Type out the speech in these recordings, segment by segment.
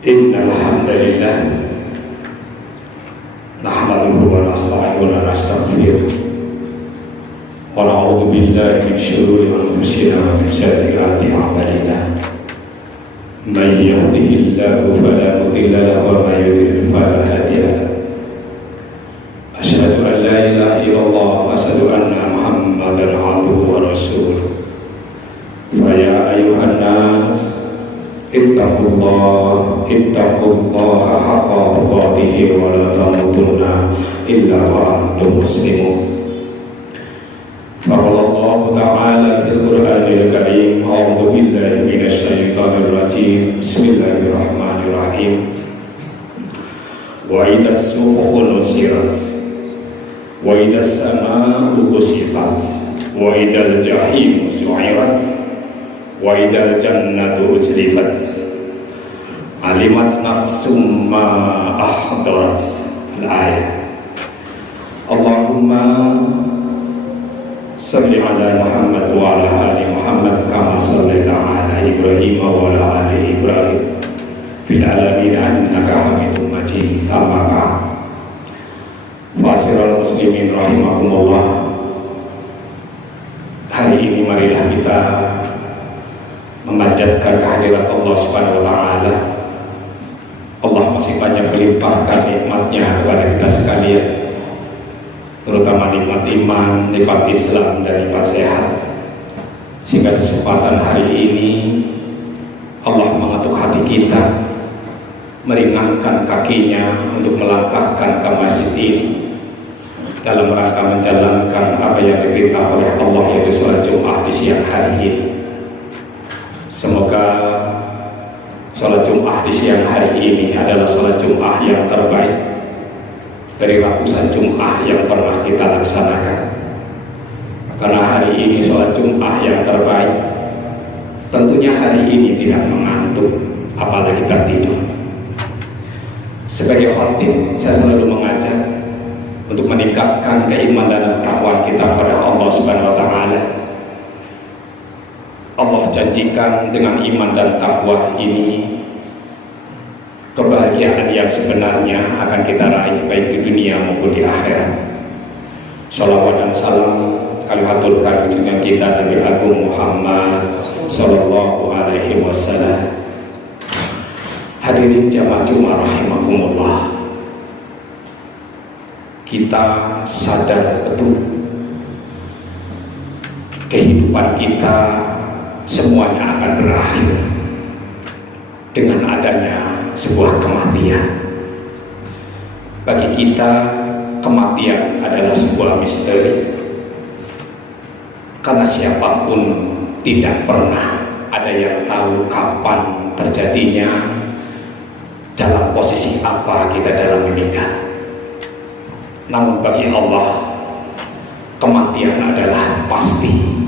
Innal hamdalillah nahmaduhu wa nasta'inuhu wa nastaghfiruh wa na'udzu billahi min shururi anfusina wa min sayyiati a'malina. Man yahdihillahu fala mudilla lahu wa man yudlil fala hadiya lahu. Asyhadu an la ilaha illallah wa asyhadu anna Muhammadan 'abduhu wa rasuluh. Fa ya ayyuhan nas ittaqullaha haqqa tuqatih wa la tamutunna illa wa antum muslimun. Qala Allah Ta'ala fil Qur'anil Karim, a'udzu billahi minasy syaithanir rajim. Bismillahirrahmanirrahim. Wa idas sufuhu nusirat wa idas samaa'u kusitat wa idal jahimu su'irat wa idal jannatu uzlifat alimat nafsum ma ahdarat. Al-ayat. Allahumma salli ala Muhammad wa ala ali Muhammad kama sallaita ala Ibrahim wa ala ali Ibrahim fil alamin innaka Hamidum Majid. Amma ba'd. Ma'asyiral muslimin rahimakumullah. Hari ini marilah kita memanjatkan kehadirat Allah Subhanahu wa Ta'ala. Allah masih banyak melimpahkan nikmatnya kepada kita sekalian, terutama nikmat iman, nikmat Islam, dan nikmat sehat. Sehingga kesempatan hari ini Allah mengetuk hati kita, meringankan kakinya untuk melangkahkan ke masjid ini dalam rangka menjalankan apa yang diperintah oleh Allah, yaitu sholat Jumat di siang hari ini. Semoga sholat Jumat di siang hari ini adalah sholat Jumat yang terbaik dari ratusan Jumat yang pernah kita laksanakan. Karena hari ini sholat Jumat yang terbaik, tentunya hari ini tidak mengantuk, apalagi tertidur. Sebagai khatib, saya selalu mengajak untuk meningkatkan keimanan dan ketakwaan kita kepada Allah Subhanahu wa Ta'ala. Allah janjikan dengan iman dan takwa ini kebahagiaan yang sebenarnya akan kita raih baik di dunia maupun di akhirat. Shalawat dan salam kami haturkan dengan kita Nabi Agung Muhammad sallallahu alaihi wasallam. Hadirin jamaah Jumat rahimakumullah. Kita sadar betul kehidupan kita semuanya akan berakhir dengan adanya sebuah kematian. Bagi kita, kematian adalah sebuah misteri, karena siapapun tidak pernah ada yang tahu kapan terjadinya, dalam posisi apa kita dalam meninggal. Namun bagi Allah, kematian adalah pasti.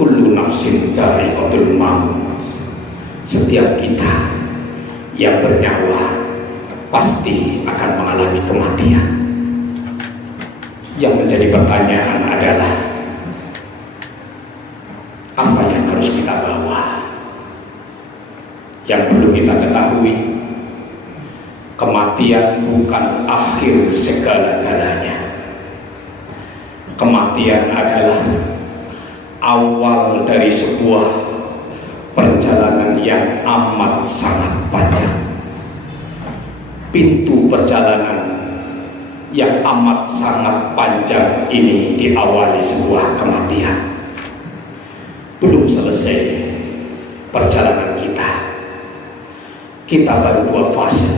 Kullu nafsin dha'iqatul maut. Setiap kita yang bernyawa pasti akan mengalami kematian. Yang menjadi pertanyaan adalah, apa yang harus kita bawa? Yang perlu kita ketahui, kematian bukan akhir segala-galanya. Kematian adalah awal dari sebuah perjalanan yang amat sangat panjang. Pintu perjalanan yang amat sangat panjang ini diawali sebuah kematian. Belum selesai perjalanan kita. Kita baru dua fase,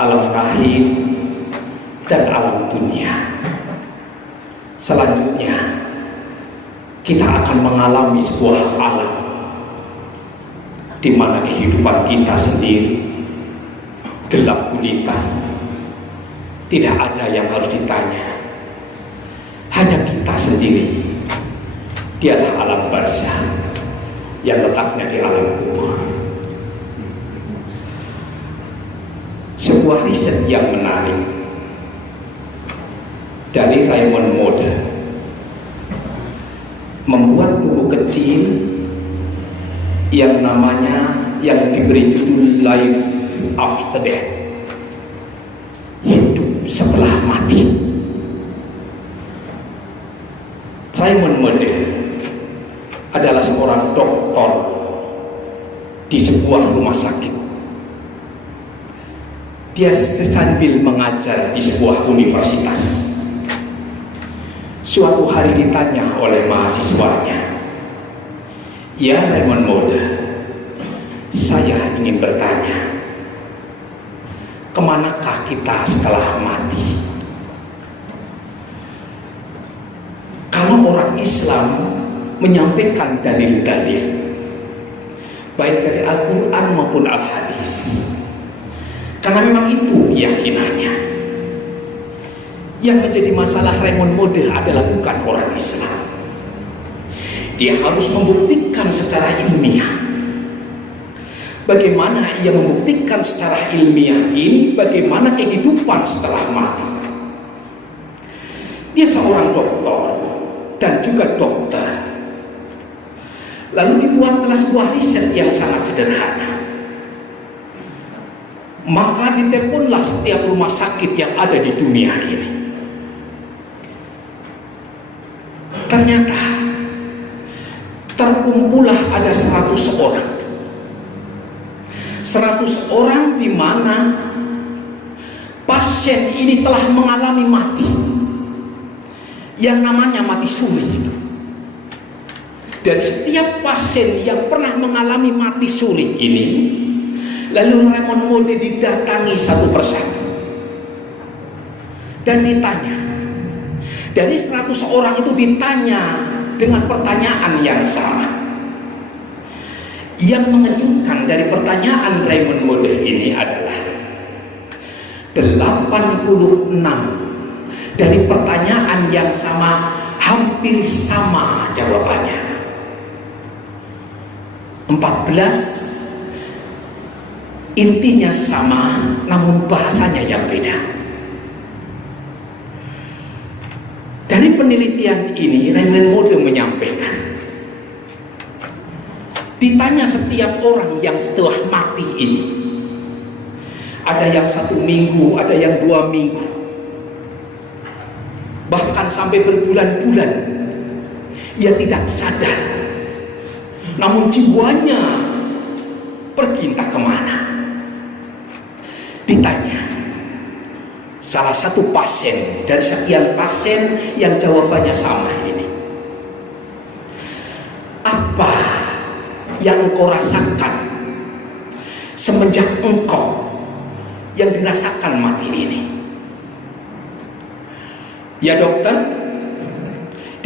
alam rahim dan alam dunia. Selanjutnya kita akan mengalami sebuah alam di mana kehidupan kita sendiri gelap gulita, tidak ada yang harus ditanya, hanya kita sendiri. Dialah alam barzah yang letaknya di alam kubur. Sebuah riset yang menarik dari Raymond Moda membuat buku kecil yang namanya yang diberi judul Life After Death, hidup setelah mati. Raymond Moody adalah seorang dokter di sebuah rumah sakit. Dia sambil mengajar di sebuah universitas. Suatu hari ditanya oleh mahasiswanya, "Ya Raymond Moody, saya ingin bertanya, kemanakah kita setelah mati?" Kalau orang Islam menyampaikan dalil-dalil, baik dari Al-Quran maupun Al-Hadis, karena memang itu keyakinannya. Yang menjadi masalah Raymond Moody adalah bukan orang Islam. Dia harus membuktikan secara ilmiah. Bagaimana ia membuktikan secara ilmiah ini, bagaimana kehidupan setelah mati. Dia seorang dokter dan juga dokter. Lalu dibuatlah sebuah riset yang sangat sederhana. Maka diteleponlah setiap rumah sakit yang ada di dunia ini. Ternyata terkumpullah ada 100 orang. 100 orang di mana pasien ini telah mengalami mati, yang namanya mati suri itu. Dan setiap pasien yang pernah mengalami mati suri ini, lalu Raymond Moody didatangi satu persatu dan ditanya. Dari 100 orang itu ditanya dengan pertanyaan yang sama. Yang mengejutkan dari pertanyaan Raymond Moody ini adalah 86 dari pertanyaan yang sama hampir sama jawabannya. 14 intinya sama, namun bahasanya yang beda. Dari penelitian ini, Raymond Moody menyampaikan, ditanya setiap orang yang setelah mati ini, ada yang 1 minggu, ada yang 2 minggu, bahkan sampai berbulan-bulan ia tidak sadar, namun jiwanya pergi entah kemana. Ditanya salah satu pasien dari sekian pasien yang jawabannya sama ini, apa yang engkau rasakan semenjak engkau yang dirasakan mati ini? Ya dokter,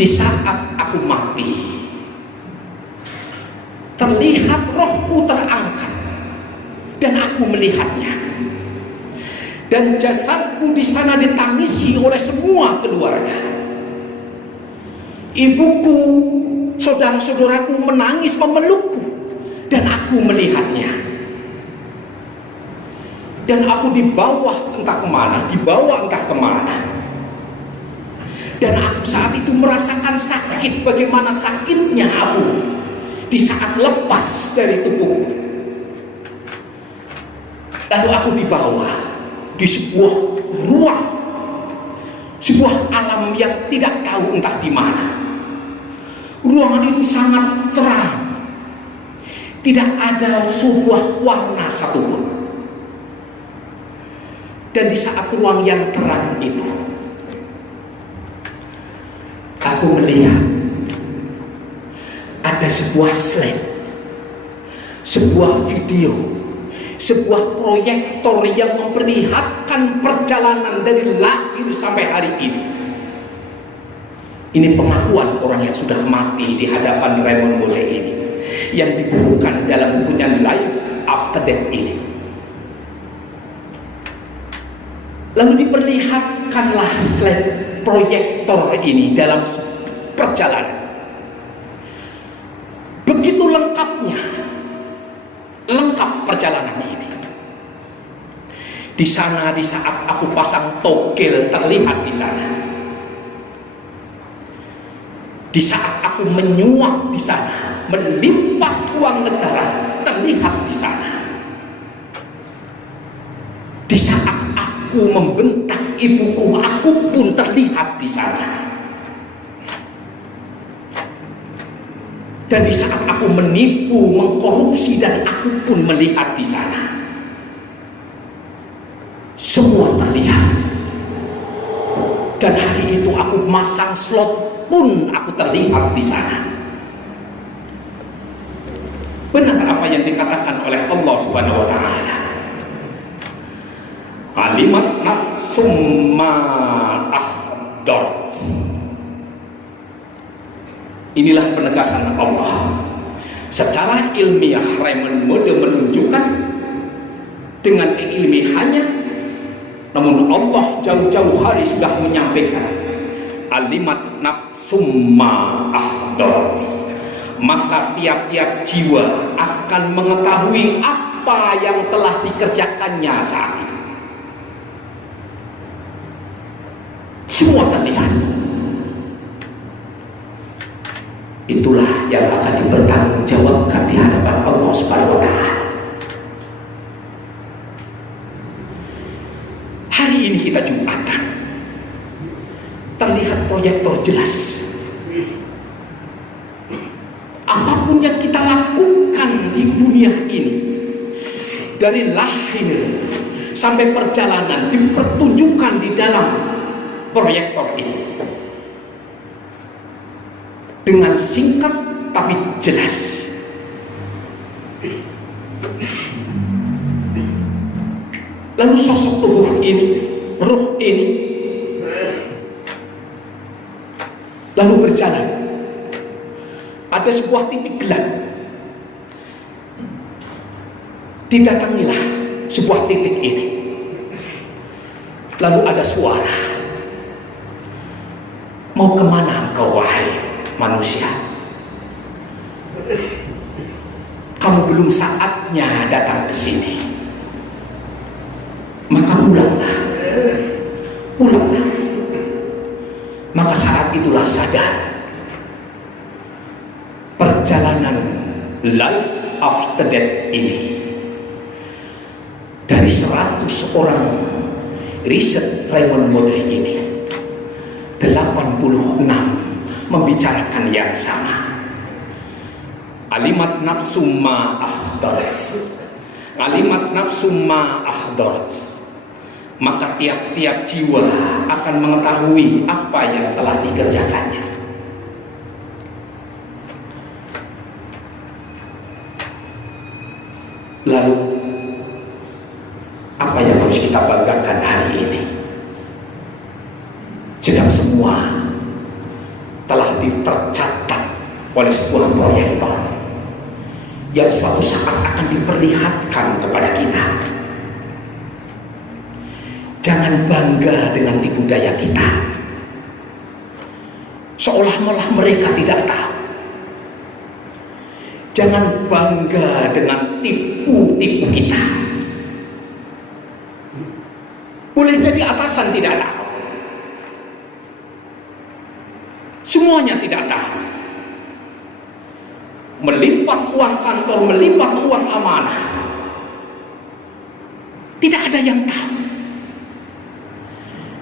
di saat aku mati, terlihat rohku terangkat dan aku melihatnya, dan jasadku di sana ditangisi oleh semua keluarga. Ibuku, saudara-saudaraku menangis memelukku dan aku melihatnya. Dan aku dibawa entah kemana, Dan aku saat itu merasakan sakit, bagaimana sakitnya aku di saat lepas dari tubuhku. Lalu aku dibawa di sebuah ruang, sebuah alam yang tidak tahu entah di mana. Ruangan itu sangat terang, tidak ada sebuah warna satupun. Dan di saat ruang yang terang itu, aku melihat ada sebuah slide, sebuah video, sebuah proyektor yang memperlihatkan perjalanan dari lahir sampai hari ini. Ini pengakuan orang yang sudah mati di hadapan Raymond Moody ini, yang dibukukan dalam bukunya Life After Death ini. Lalu diperlihatkanlah slide proyektor ini dalam perjalanan. Begitu lengkapnya, lengkap perjalanan ini. Di sana, di saat aku pasang togel, terlihat di sana. Di saat aku menyuap di sana, melimpah uang negara, terlihat di sana. aku membentak ibuku, aku pun terlihat di sana. Dan di saat aku menipu, mengkorupsi, dan aku pun melihat di sana. Semua terlihat. Dan hari itu aku masang slot pun aku terlihat di sana. Benar apa yang dikatakan oleh Allah Subhanahu wa taala. Alimat nafsum ma ahdarat. Inilah penegasan Allah. Secara ilmiah Raymond Moody menunjukkan dengan keilmiahannya, namun Allah jauh-jauh hari sudah menyampaikan alimat nafsum ma ahdarat. Maka tiap-tiap jiwa akan mengetahui apa yang telah dikerjakannya saat itu. Semua terlihat. Itulah yang akan dipertanggungjawabkan di hadapan Allah Subhanahu wa taala. Hari ini kita Jumatan. Terlihat proyektor jelas. Apapun yang kita lakukan di dunia ini, dari lahir sampai perjalanan, dipertunjukkan di dalam proyektor itu dengan singkat tapi jelas. Lalu sosok tubuh ini, ruh ini, lalu berjalan. Ada sebuah titik gelap. Didatangilah sebuah titik ini. Lalu ada suara. Mau kemana engkau wahai manusia? Kamu belum saatnya datang ke sini. Maka pulanglah. Pulanglah. Maka saat itulah sadar. Perjalanan life after death ini, dari 100 orang riset Raymond Moody ini, 86 membicarakan yang sama. Alimat nafsu ma ahdarat. Alimat nafsu ma ahdarat. Maka tiap-tiap jiwa akan mengetahui apa yang telah dikerjakannya. Lalu apa yang harus kita banggakan hari ini? Sedang semua telah tercatat oleh sebuah proyektor yang suatu saat akan diperlihatkan kepada kita. Jangan bangga dengan tipu daya kita, seolah-olah mereka tidak tahu. Jangan bangga dengan tipu-tipu kita. Boleh jadi atasan tidak tahu, semuanya tidak tahu. Melipat uang kantor, melipat uang amanah, tidak ada yang tahu.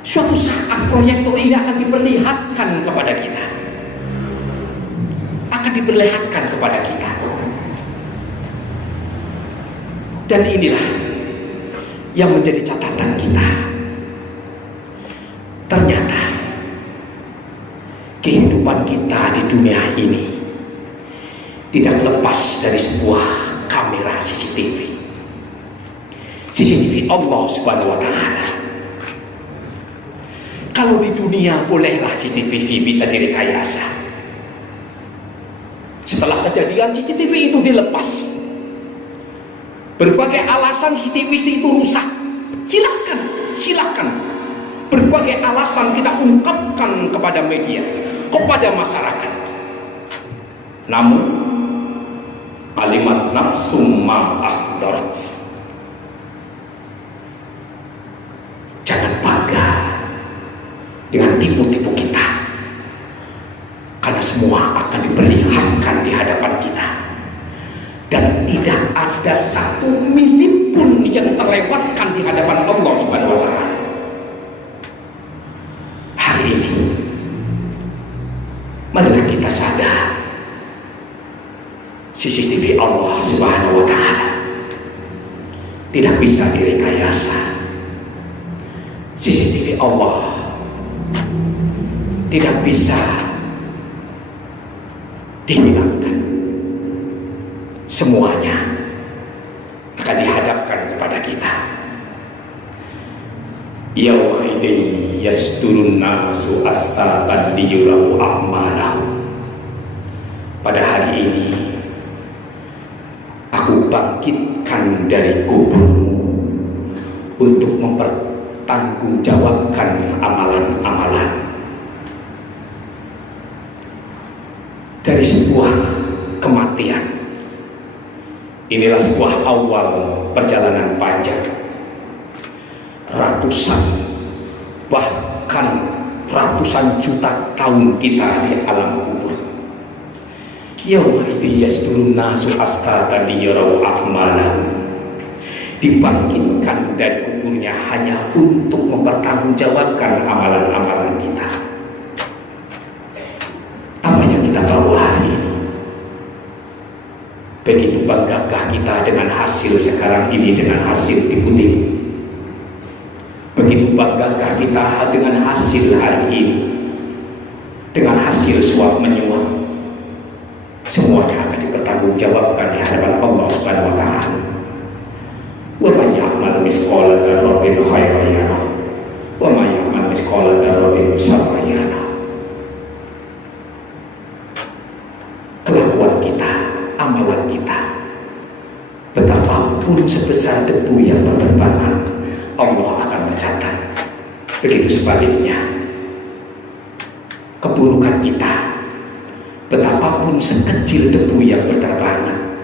Suatu saat proyektor ini akan diperlihatkan kepada kita. Akan diperlihatkan kepada kita. Dan inilah yang menjadi catatan kita. Ternyata kehidupan kita di dunia ini tidak lepas dari sebuah kamera CCTV. CCTV Allah Subhanahu wa taala. Kalau di dunia bolehlah CCTV bisa direkayasa. Setelah kejadian CCTV itu dilepas. Berbagai alasan CCTV itu rusak. Silakan. Berbagai alasan kita ungkapkan kepada media, kepada masyarakat. Namun kalimat nafsu ma ahdarat. Jangan bangga dengan tipu-tipu kita, karena semua akan diperlihatkan di hadapan kita. Dan tidak ada satu milim pun yang terlewatkan di hadapan Allah Subhanahu wa taala. marilah kita sadar CCTV Allah Subhanahu wa Ta'ala tidak bisa direkayasa. CCTV Allah tidak bisa dihilangkan. Semuanya akan dihadapkan kepada kita. Yauma idzin yasturun nasu astatan liyurahu a'malahum. Pada hari ini aku bangkitkan dari kuburmu untuk mempertanggungjawabkan amalan-amalan. Dari sebuah kematian, inilah sebuah awal perjalanan panjang. Ratusan, bahkan ratusan juta tahun kita di alam kubur. Yauma idzi yasturun nasu astatan liyaraw a'malahum. Dibangkitkan dari kuburnya hanya untuk mempertanggungjawabkan amalan-amalan kita. Apa yang kita bawa hari ini? Begitu banggakah kita dengan hasil sekarang ini, dengan hasil tipu-tipu? Begitu banggakah kita dengan hasil hari ini, dengan hasil suap menyuap? Semuanya akan dipertanggungjawabkan di hadapan Allah Subhanahu wa Ta'ala. Wa may ya'mal misqala dzarratin khairan yarah wa may ya'mal misqala dzarratin syarran yarah. Kelakuan kita, amalan kita, betapapun sebesar debu yang berterbangan, Allah akan mencatat. Begitu sebaliknya, keburukan kita, betapapun sekecil debu yang berterbangan,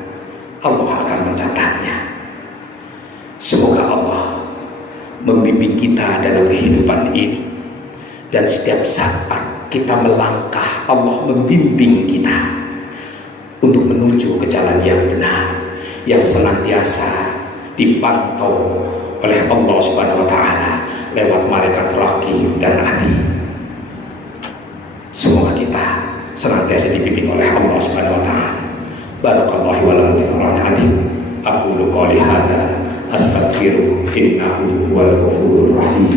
Allah akan mencatatnya. Semoga Allah membimbing kita dalam kehidupan ini, dan setiap saat kita melangkah, Allah membimbing kita untuk menuju ke jalan yang benar, yang senantiasa dipantau oleh Allah Subhanahu wa Ta'ala lewat malaikat raqib dan atid. Semoga kita senantiasa dibimbing oleh Allah Subhanahu wa Ta'ala. Barakallahu wa lakum fil Qur'anil azim. Aqulu qouli hadza astaghfiru innahu huwal ghafurur rahim.